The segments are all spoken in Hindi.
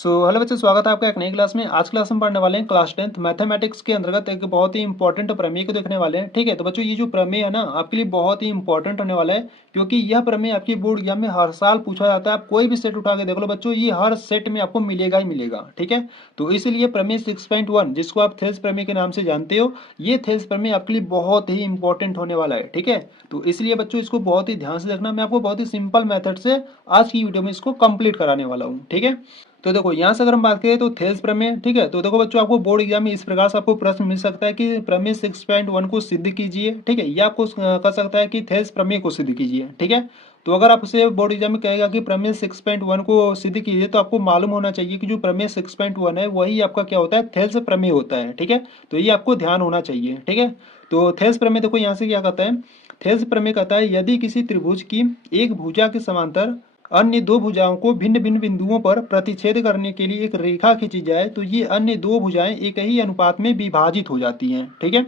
हेलो बच्चों, स्वागत है आपका एक नई क्लास में। आज क्लास में पढ़ने वाले हैं क्लास 10th मैथमेटिक्स के अंतर्गत एक बहुत ही इंपॉर्टेंट प्रमेय को देखने वाले हैं। ठीक है, तो बच्चों ये जो प्रमेय है ना आपके लिए बहुत ही इंपॉर्टेंट होने वाला है, क्योंकि यह प्रमेय आपकी बोर्ड एग्जाम में हर साल पूछा जाता है। आप कोई भी सेट उठा के देख लो बच्चों, ये हर सेट में आपको मिलेगा ही मिलेगा। ठीक है, तो इसीलिए प्रमेय 6.1 जिसको आप थेल्स प्रमेय के नाम से जानते हो, ये थेल्स प्रमेय आपके लिए बहुत ही इंपॉर्टेंट होने वाला है। ठीक है, तो इसलिए बच्चों इसको बहुत ही ध्यान से देखना। मैं आपको बहुत ही सिंपल मेथड से आज की वीडियो में इसको कंप्लीट कराने वाला हूँ। ठीक है, तो देखो यहाँ से अगर हम बात करें तो थेल्स प्रमेय। ठीक है, तो देखो बच्चों आपको बोर्ड एग्जाम में इस प्रकार से आपको प्रश्न मिल सकता है कि प्रमेय 6.1 को सिद्ध कीजिए। ठीक है, या आपको कर सकता है कि थेल्स प्रमेय को सिद्ध कीजिए। ठीक है, तो अगर आप उसे बोर्ड एग्जाम में कहेगा कि प्रमेय 6.1 को सिद्ध कीजिए, तो आपको मालूम होना चाहिए कि जो प्रमेय 6.1 है वही आपका क्या होता है, थेल्स प्रमेय होता है। ठीक है, तो ये आपको ध्यान होना चाहिए। ठीक है, तो थेल्स प्रमेय देखो यहाँ से क्या कहता है। थेल्स प्रमेय कहता है यदि किसी त्रिभुज की एक भुजा के समांतर अन्य दो भुजाओं को भिन्न भिन्न बिंदुओं पर प्रतिच्छेद करने के लिए एक रेखा खींची जाए, तो ये अन्य दो भुजाएं एक ही अनुपात में विभाजित हो जाती हैं। ठीक है,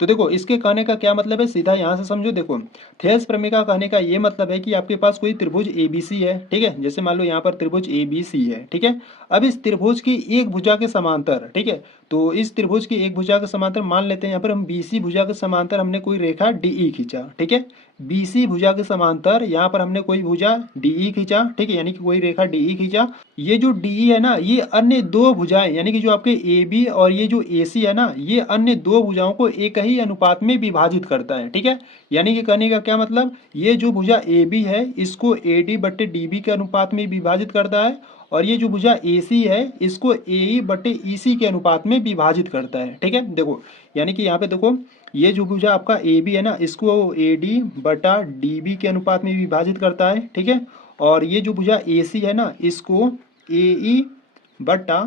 तो देखो इसके कहने का क्या मतलब है, सीधा यहाँ से समझो। देखो थेल्स प्रमेय का कहने का ये मतलब है कि आपके पास कोई त्रिभुज ABC है। ठीक है, जैसे मान लो यहाँ पर त्रिभुज ABC है। ठीक है, अब इस त्रिभुज की एक भुजा के समांतर, ठीक है, तो इस त्रिभुज की एक भुजा के समांतर मान लेते हैं यहाँ पर हम BC भुजा के समांतर हमने कोई रेखा DE खींचा। ठीक है, BC भुजा के समांतर यहाँ पर हमने कोई भुजा DE खींचा। ठीक है, यानी कि कोई रेखा DE खींचा। ये जो DE है ना, ये अन्य दो भुजाएं यानी कि जो आपके AB और ये जो AC है ना, ये अन्य दो भुजाओं को एक ही अनुपात में विभाजित करता है। ठीक है, यानी कि कहने का क्या मतलब, ये जो भुजा AB है इसको AD बट्टे DB के अनुपात में विभाजित करता है, और ये जो भुजा AC है इसको AE बट्टे EC के अनुपात में विभाजित करता है। ठीक है, देखो यानी कि यहाँ पे देखो ये जो भुजा आपका AB है ना, इसको AD बटा DB के अनुपात में विभाजित करता है। ठीक है, और ये जो भुजा AC है ना, इसको AE बटा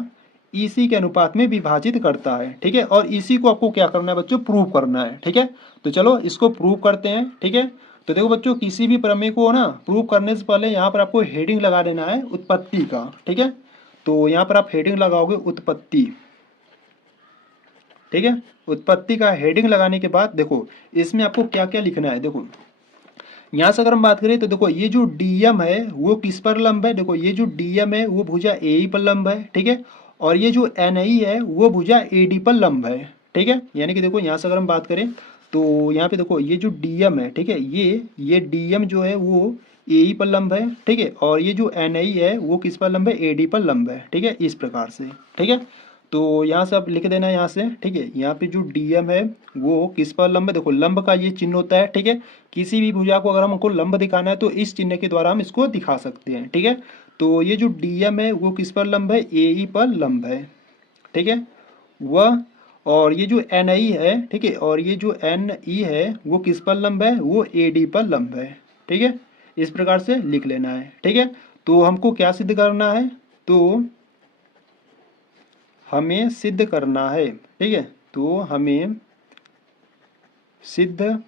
EC के अनुपात में विभाजित करता है। ठीक है, और इसी को आपको क्या करना है बच्चों, प्रूव करना है। ठीक है, तो चलो इसको प्रूव करते हैं। ठीक है, तो देखो बच्चों किसी भी प्रमेय को ना प्रूव करने से पहले यहाँ पर आपको हेडिंग लगा देना है उत्पत्ति का। ठीक है, तो यहाँ पर आप हेडिंग लगाओगे उत्पत्ति। ठीक है, उत्पत्ति का हेडिंग लगाने के बाद देखो इसमें आपको क्या क्या लिखना है। देखो यहाँ से अगर हम बात करें तो देखो ये जो DM है वो किस पर लंब है, देखो ये जो DM है वो भुजा AE पर लंब है। ठीक है, और ये जो NI है वो भुजा AD पर लंब है। ठीक है, यानी कि देखो यहाँ से अगर हम बात करें तो यहाँ पे देखो ये जो DM है, ठीक है, ये DM जो है वो AE पर लंब है। ठीक है, और ये जो NI है वो किस पर लंब है, AD पर लंब है। ठीक है, इस प्रकार से। ठीक है, तो यहाँ से आप लिख देना यहाँ से। ठीक है, यहाँ पे जो DM है वो किस पर लंब है, देखो लंब का ये चिन्ह होता है। ठीक है, किसी भी भुजा को अगर हमको लंब दिखाना है तो इस चिन्ह के द्वारा हम इसको दिखा सकते हैं। ठीक है, तो ये जो DM है वो किस पर लंब है, AE पर लंब है। ठीक है, वह और ये जो NI है, ठीक है, और ये जो NE है वो किस पर लंब है, वो AD पर लंब है। ठीक है, इस प्रकार से लिख लेना है। ठीक है, तो हमको क्या सिद्ध करना है, तो हमें सिद्ध करना है। ठीक है, तो हमें सिद्ध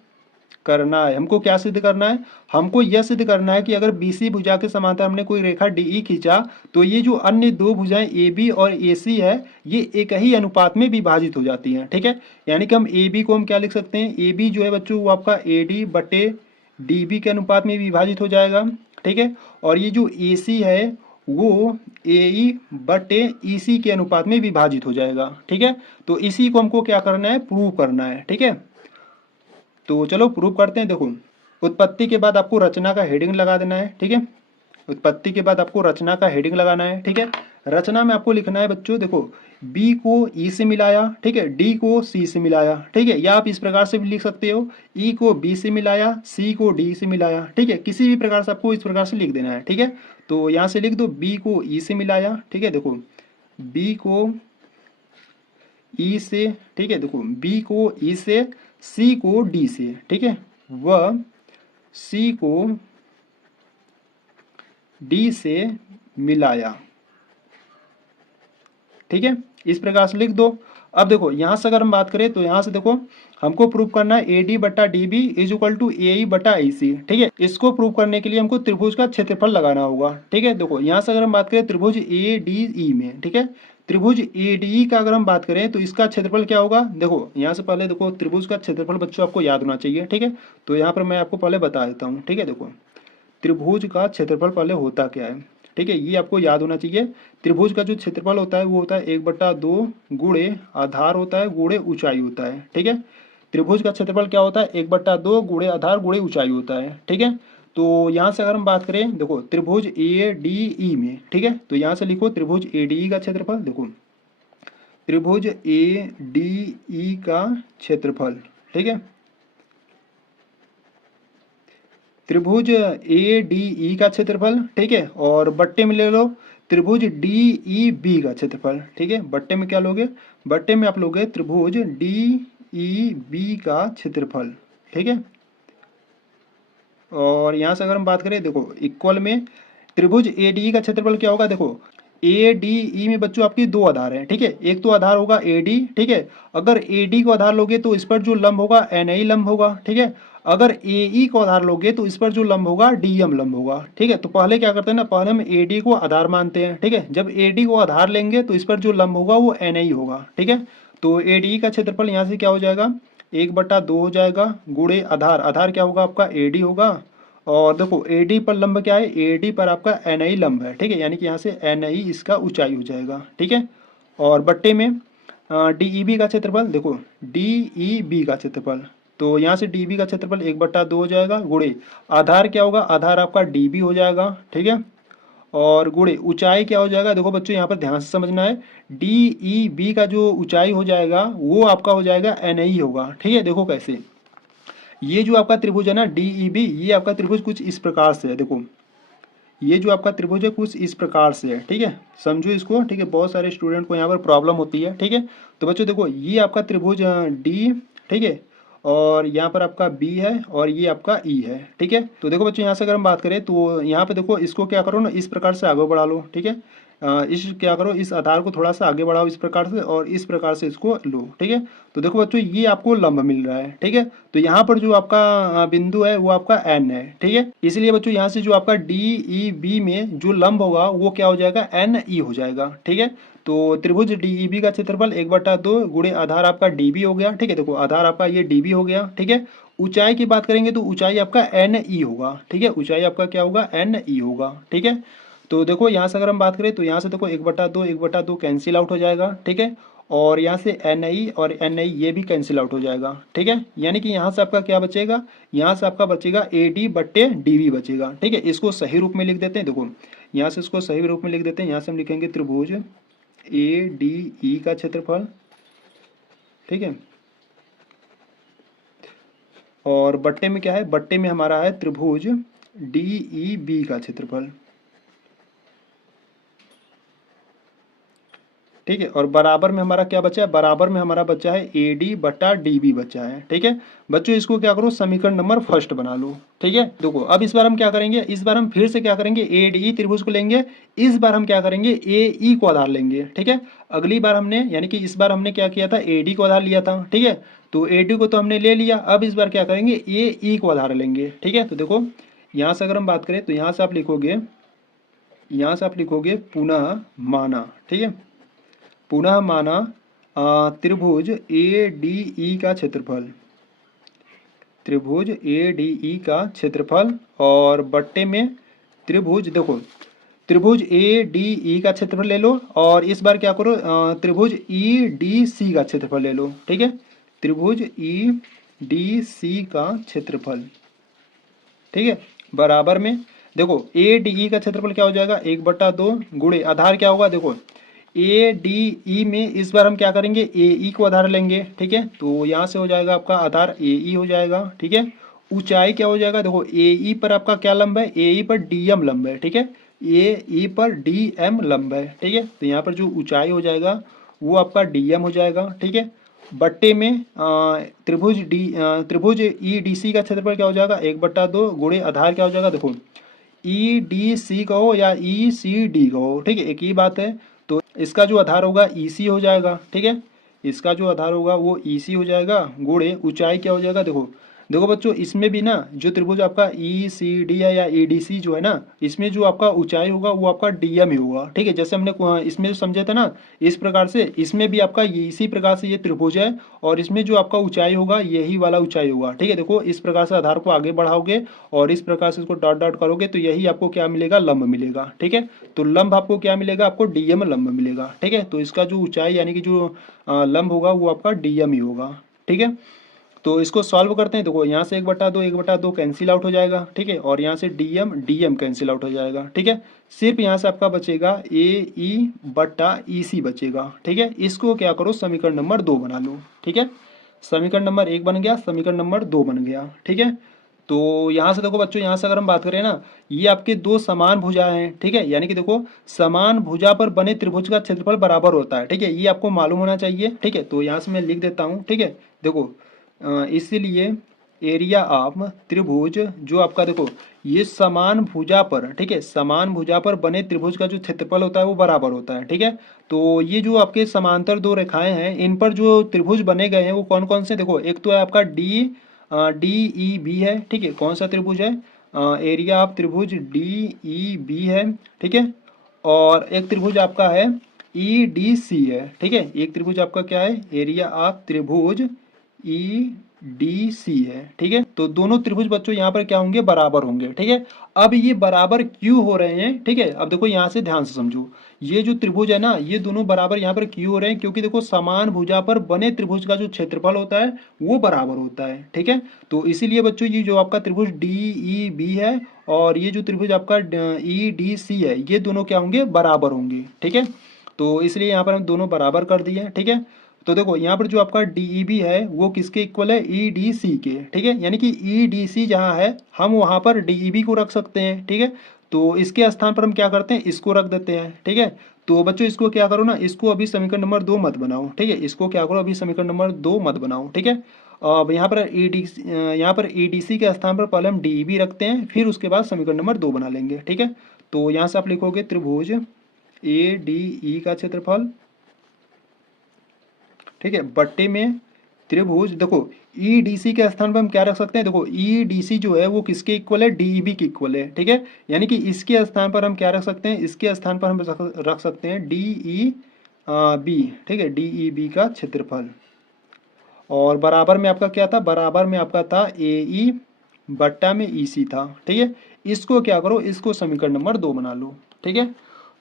करना है, हमको क्या सिद्ध करना है, हमको यह सिद्ध करना है कि अगर BC भुजा के समांतर हमने कोई रेखा DE खींचा, तो ये जो अन्य दो भुजाएं AB और AC है ये एक ही अनुपात में विभाजित हो जाती हैं। ठीक है, यानी कि हम AB को हम क्या लिख सकते हैं, AB जो है बच्चों वो आपका AD बटे DB के अनुपात में विभाजित हो जाएगा। ठीक है, और ये जो AC है वो AE बटे EC के अनुपात में विभाजित हो जाएगा। ठीक है, तो इसी को हमको क्या करना है, प्रूव करना है। ठीक है, तो चलो प्रूव करते हैं। देखो उत्पत्ति के बाद आपको रचना का हेडिंग लगा देना है। ठीक है, उत्पत्ति के बाद आपको रचना का हेडिंग लगाना है। ठीक है, रचना में आपको लिखना है बच्चों, देखो B को E से मिलाया, ठीक है, D को C से मिलाया। ठीक है, या आप इस प्रकार से भी लिख सकते हो, E को B से मिलाया, C को D से मिलाया। ठीक है, किसी भी प्रकार से आपको इस प्रकार से लिख देना है। ठीक है, तो यहाँ से लिख दो B को E से मिलाया। ठीक है, देखो B को E से, ठीक है, देखो B को E से, C को D से। ठीक है, वह C को D से मिलाया। ठीक है, इस प्रकार से लिख दो। अब देखो यहाँ से अगर हम बात करें तो यहाँ से देखो हमको प्रूव करना है AD बटा DB is equal to AE बटा AC। ठीक है, इसको प्रूव करने के लिए हमको त्रिभुज का क्षेत्रफल लगाना होगा। ठीक है, देखो यहाँ से अगर हम बात करें त्रिभुज ADE में, ठीक है, त्रिभुज ADE का अगर हम बात करें तो इसका क्षेत्रफल क्या होगा, देखो यहाँ से पहले देखो त्रिभुज का क्षेत्रफल बच्चों आपको याद होना चाहिए। ठीक है, तो यहाँ पर मैं आपको पहले बता देता हूँ। ठीक है, देखो त्रिभुज का क्षेत्रफल पहले होता क्या है, ठीक है, ये आपको याद होना चाहिए। त्रिभुज का जो क्षेत्रफल होता है वो होता है 1/2 गुणे आधार होता है गुणे ऊंचाई होता है। ठीक है, त्रिभुज का क्षेत्रफल क्या होता है 1/2 गुणे आधार गुणे ऊंचाई होता है। ठीक है, तो यहाँ से अगर हम बात करें, देखो त्रिभुज ए डी ई में, ठीक है, तो यहाँ से लिखो त्रिभुज ए डी ई का क्षेत्रफल। देखो त्रिभुज ए डी ई का क्षेत्रफल, ठीक है, त्रिभुज ए डी ई का क्षेत्रफल, ठीक है, और बट्टे में ले लो त्रिभुज डी ई बी का क्षेत्रफल। ठीक है, बट्टे में क्या लोगे, बट्टे में आप लोगे त्रिभुज डी ई बी का क्षेत्रफल। ठीक है, और यहाँ से अगर हम बात करें, देखो इक्वल में त्रिभुज ए डी ई का क्षेत्रफल क्या होगा, देखो ए डी ई में बच्चों आपकी दो आधार हैं। ठीक है, एक तो आधार होगा ए डी, ठीक है, अगर ए डी को आधार लोगे तो इस पर जो लंब होगा एन आई लंब होगा। ठीक है, अगर ए ई को आधार लोगे तो इस पर जो लंब होगा डी एम लंब होगा। ठीक है, तो पहले क्या करते हैं ना, पहले हम ए डी को आधार मानते हैं। ठीक है, जब ए डी को आधार लेंगे तो इस पर जो लंब होगा वो एन आई होगा। ठीक है, तो ए डी का क्षेत्रफल यहाँ से क्या हो जाएगा 1/2 हो जाएगा गुणे आधार, आधार क्या होगा आपका ए डी होगा, और देखो ए डी पर लंब क्या है, ए डी पर आपका एन आई लंब है। ठीक है, यानी कि यहाँ से एन आई इसका ऊंचाई हो जाएगा। ठीक है, और बट्टे में डी ई बी का क्षेत्रफल, देखो डी ई बी का क्षेत्रफल, तो यहाँ से डी बी का क्षेत्रफल 1/2 हो जाएगा गुणे आधार क्या होगा, आधार आपका डी बी हो जाएगा। ठीक है, और गुणे ऊंचाई क्या हो जाएगा, देखो बच्चों यहाँ पर ध्यान से समझना है, डी ई बी का जो ऊंचाई हो जाएगा वो आपका हो जाएगा एन आई होगा। ठीक है, देखो कैसे, ये जो आपका त्रिभुज है ना डी ई बी, ये आपका त्रिभुज कुछ इस प्रकार से है। देखो ये जो आपका त्रिभुज है कुछ इस प्रकार से है। ठीक है, समझो इसको। ठीक है, बहुत सारे स्टूडेंट को यहाँ पर प्रॉब्लम होती है। ठीक है, तो बच्चों देखो ये आपका त्रिभुज डी, ठीक है, और यहाँ पर आपका बी है और ये आपका ई है। ठीक है, तो देखो बच्चों यहाँ से अगर हम बात करें तो यहाँ पे देखो इसको क्या करो ना, इस प्रकार से आगे बढ़ा लो। ठीक है, इस क्या करो, इस आधार को थोड़ा सा आगे बढ़ाओ इस प्रकार से, और इस प्रकार से इसको लो। ठीक है, तो देखो बच्चों ये आपको लंब मिल रहा है। ठीक है, तो यहाँ पर जो आपका बिंदु है वो आपका एन है। ठीक है, इसलिए बच्चों यहाँ से जो आपका डी ई बी में जो लंब होगा वो क्या हो जाएगा एन ई हो जाएगा। ठीक है, तो त्रिभुज डी ई बी का क्षेत्रफल 1/2 गुणे आधार आपका डी बी हो गया। ठीक है, देखो आधार आपका ये डी बी हो गया। ठीक है, ऊंचाई की बात करेंगे तो ऊंचाई आपका एन ई होगा। ठीक है, ऊंचाई आपका क्या होगा एन ई होगा। ठीक है, तो देखो यहाँ से अगर हम बात करें तो यहाँ से देखो 1/2 कैंसिल आउट हो जाएगा। ठीक है, और यहाँ से एन आई और एन आई ये भी कैंसिल आउट हो जाएगा। ठीक है, यानी कि यहाँ से आपका क्या बचेगा, यहाँ से आपका बचेगा ए डी बट्टे डी वी बचेगा। ठीक है, इसको सही रूप में लिख देते हैं। देखो यहाँ से इसको सही रूप में लिख देते हैं। यहाँ से हम लिखेंगे त्रिभुज ए डी ई का क्षेत्रफल। ठीक है, और बट्टे में क्या है, बट्टे में हमारा है त्रिभुज डी ई बी का क्षेत्रफल। ठीक है, और बराबर में हमारा क्या बचा है, बराबर में हमारा बचा है ए डी बटा डी बी बचा है। ठीक है बच्चों, इसको क्या करो समीकरण नंबर फर्स्ट बना लो। ठीक है, देखो अब इस बार हम क्या करेंगे, इस बार हम फिर से क्या करेंगे ए डी त्रिभुज को लेंगे। इस बार हम क्या करेंगे ए ई को आधार लेंगे। ठीक है, अगली बार हमने यानी कि इस बार हमने क्या किया था ए डी को आधार लिया था। ठीक है, तो ए डी को तो हमने ले लिया, अब इस बार क्या करेंगे ए ई को आधार लेंगे। ठीक है, तो देखो यहाँ से अगर हम बात करें तो यहाँ से आप लिखोगे, यहाँ से आप लिखोगे पुनः माना। ठीक है, पुनः माना त्रिभुज ए डी ई का क्षेत्रफल, त्रिभुज ए डी ई का क्षेत्रफल, और बट्टे में त्रिभुज, देखो त्रिभुज ए डी ई का क्षेत्रफल ले लो, और इस बार क्या करो त्रिभुज ई डी सी का क्षेत्रफल ले लो। ठीक है, त्रिभुज ई डी सी का क्षेत्रफल। ठीक है, बराबर में देखो ए डी ई का क्षेत्रफल क्या हो जाएगा 1/2 गुणे आधार क्या होगा, देखो ए डी ई में इस बार हम क्या करेंगे ए ई को आधार लेंगे। ठीक है, तो यहाँ से हो जाएगा आपका आधार ए ई हो जाएगा। ठीक है, ऊंचाई क्या हो जाएगा, देखो ए ई पर आपका क्या लंब है, ए ई पर डी एम लंब है। ठीक है, ए ई पर डी एम लंब है। ठीक है, तो यहाँ पर जो ऊंचाई हो जाएगा वो आपका डी एम हो जाएगा। ठीक है, बट्टे में त्रिभुज ई डी सी का क्षेत्रफल क्या हो जाएगा 1/2 गुणे आधार क्या हो जाएगा, देखो ई डी सी कहो या ई सी डी कहो। ठीक है, एक ही बात है। तो इसका जो आधार होगा ई सी हो जाएगा। ठीक है, इसका जो आधार होगा वो ई सी हो जाएगा गुणे ऊंचाई क्या हो जाएगा, देखो देखो बच्चों इसमें भी ना जो त्रिभुज आपका ई सी डी है या ई डी सी जो है ना, इसमें जो आपका ऊंचाई होगा वो आपका डीएम ही होगा। ठीक है, जैसे हमने इसमें जो समझे थे ना, इस प्रकार से इसमें भी आपका इसी प्रकार से ये त्रिभुज है और इसमें जो आपका ऊंचाई होगा यही वाला ऊंचाई होगा। ठीक है, देखो इस प्रकार से आधार को आगे बढ़ाओगे और इस प्रकार से इसको डॉट डॉट करोगे तो यही आपको क्या मिलेगा, लंब मिलेगा। ठीक है, तो लंब आपको क्या मिलेगा, आपको डीएम लंब मिलेगा। ठीक है, तो इसका जो ऊंचाई यानी कि जो लंब होगा वो आपका डीएम ही होगा। ठीक है, तो इसको सॉल्व करते हैं। देखो यहाँ से 1/2 कैंसिल आउट हो जाएगा। ठीक है, और यहाँ से डीएम डीएम कैंसिल आउट हो जाएगा। ठीक है, सिर्फ यहाँ से आपका बचेगा ए ई बट्टा ई सी बचेगा। ठीक है, इसको क्या करो, समीकरण नंबर 2 बना लो। ठीक है, समीकरण नंबर 1 बन गया, समीकरण नंबर 2 बन गया। ठीक है, तो यहाँ से देखो बच्चों, यहाँ से अगर हम बात करें ना, ये आपके दो समान भुजा हैं। ठीक है, यानी कि देखो समान भुजा पर बने त्रिभुज का क्षेत्रफल बराबर होता है। ठीक है, ये आपको मालूम होना चाहिए। ठीक है, तो यहाँ से मैं लिख देता हूँ। ठीक है, देखो इसीलिए एरिया ऑफ त्रिभुज जो आपका देखो ये समान भुजा पर, ठीक है, समान भुजा पर बने त्रिभुज का जो क्षेत्रफल होता है वो बराबर होता है। ठीक है, तो ये जो आपके समांतर दो रेखाएं हैं इन पर जो त्रिभुज बने गए हैं वो कौन कौन से, देखो एक तो है आपका डी ई बी है। ठीक है, कौन सा त्रिभुज है, एरिया ऑफ त्रिभुज डी ई बी है। ठीक है, और एक त्रिभुज आपका है ई डी सी है। ठीक है, एक त्रिभुज आपका क्या है, एरिया ऑफ त्रिभुज ई डी सी है। ठीक है, तो दोनों त्रिभुज बच्चों यहाँ पर क्या होंगे, बराबर होंगे। ठीक है, अब ये बराबर क्यों हो रहे हैं, ठीक है, अब देखो यहाँ से ध्यान से समझो, ये जो त्रिभुज है ना ये दोनों बराबर यहाँ पर क्यों हो रहे हैं, क्योंकि देखो समान भुजा पर बने त्रिभुज का जो क्षेत्रफल होता है वो बराबर होता है। ठीक है, तो इसीलिए बच्चों ये जो आपका त्रिभुज डी ई बी है और ये जो त्रिभुज आपका ई डी सी है ये दोनों क्या होंगे, बराबर होंगे। ठीक है, तो इसलिए यहाँ पर हम दोनों बराबर कर दिए। ठीक है, तो देखो यहाँ पर जो आपका डीईबी है वो किसके इक्वल है, ईडीसी के। ठीक है, यानी कि ईडीसी जहाँ है हम वहाँ पर डीईबी को रख सकते हैं। ठीक है, तो इसके स्थान पर हम क्या करते हैं, इसको रख देते हैं। ठीक है, तो बच्चों इसको क्या करो ना, इसको अभी समीकरण नंबर 2 मत बनाओ। ठीक है, इसको क्या करो, अभी समीकरण नंबर 2 मत बनाओ। ठीक है, अब यहाँ पर ईडीसी के स्थान पर पहले हम डीईबी रखते हैं, फिर उसके बाद समीकरण नंबर 2 बना लेंगे। ठीक है, तो यहाँ से आप लिखोगे त्रिभुज ए डी ई का क्षेत्रफल, ठीक है, बट्टे में त्रिभुज, देखो ईडीसी के स्थान पर हम क्या रख सकते हैं, देखो ईडीसी जो है वो किसके इक्वल है, डीईबी के इक्वल है। ठीक है, यानी कि इसके स्थान पर हम क्या रख सकते हैं, इसके स्थान पर हम रख सकते हैं डीई बी। ठीक है, डीईबी का क्षेत्रफल, और बराबर में आपका क्या था, बराबर में आपका था एई बट्टा में ईसी था। ठीक है, इसको क्या करो, इसको समीकरण नंबर 2 बना लो। ठीक है,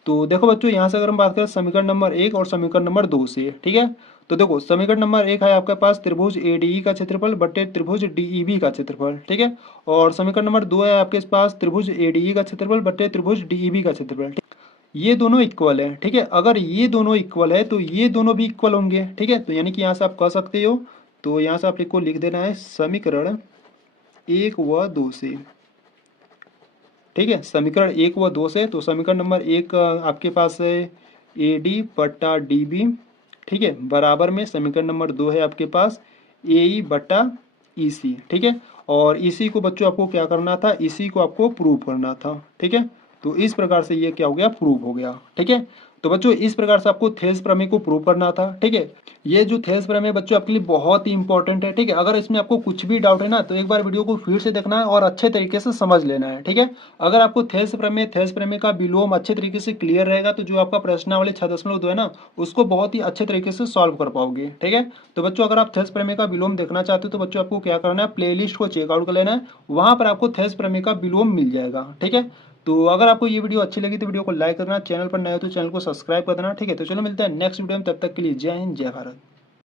तो देखो बच्चों यहाँ से अगर हम बात करें समीकरण नंबर 1 और समीकरण नंबर 2 से, ठीक है, तो देखो समीकरण नंबर 1 है आपके पास त्रिभुज एडीई का क्षेत्रफल बट्टे त्रिभुज डीईबी का क्षेत्रफल। ठीक है, और समीकरण नंबर 2 है आपके पास त्रिभुज एडीई का क्षेत्रफल बट्टे त्रिभुज डीईबी का क्षेत्रफल। ये दोनों इक्वल है। ठीक है, अगर ये दोनों इक्वल है तो ये दोनों भी इक्वल होंगे। ठीक है, तो यानी कि यहाँ से आप कह सकते हो, तो यहाँ से आपको लिख देना है समीकरण 1 व 2 से। ठीक है, समीकरण 1 व 2 से, तो समीकरण नंबर 1 आपके पास है ए डी बट्टा डी बी। ठीक है, बराबर में समीकरण नंबर 2 है आपके पास ए ई बट्टा ई सी। ठीक है, और इसी को बच्चों आपको क्या करना था, इसी को आपको प्रूव करना था। ठीक है, तो इस प्रकार से ये क्या हो गया, प्रूव हो गया। ठीक है, तो बच्चों इस प्रकार से आपको थेल्स प्रमेय को प्रूव करना था। ठीक है, ये जो थेल्स प्रमेय बच्चों आपके लिए बहुत ही इंपॉर्टेंट है। ठीक है, अगर इसमें आपको कुछ भी डाउट है ना तो एक बार वीडियो को फिर से देखना है और अच्छे तरीके से समझ लेना है। ठीक है, अगर आपको थेल्स प्रमेय का विलोम अच्छे तरीके से क्लियर रहेगा तो जो आपका प्रश्नावली 6.2 है ना उसको बहुत ही अच्छे तरीके से सॉल्व कर पाओगे। ठीक है, तो बच्चों अगर आप थेल्स प्रमेय का विलोम देखना चाहते हो तो बच्चों आपको क्या करना है, प्लेलिस्ट को चेकआउट कर लेना है, वहां पर आपको थेल्स प्रमेय का विलोम मिल जाएगा। ठीक है, तो अगर आपको ये वीडियो अच्छी लगी तो वीडियो को लाइक करना, चैनल पर नए हो तो चैनल को सब्सक्राइब कर देना। ठीक है, तो चलो मिलते हैं नेक्स्ट वीडियो में, तब तक के लिए जय हिंद जय भारत।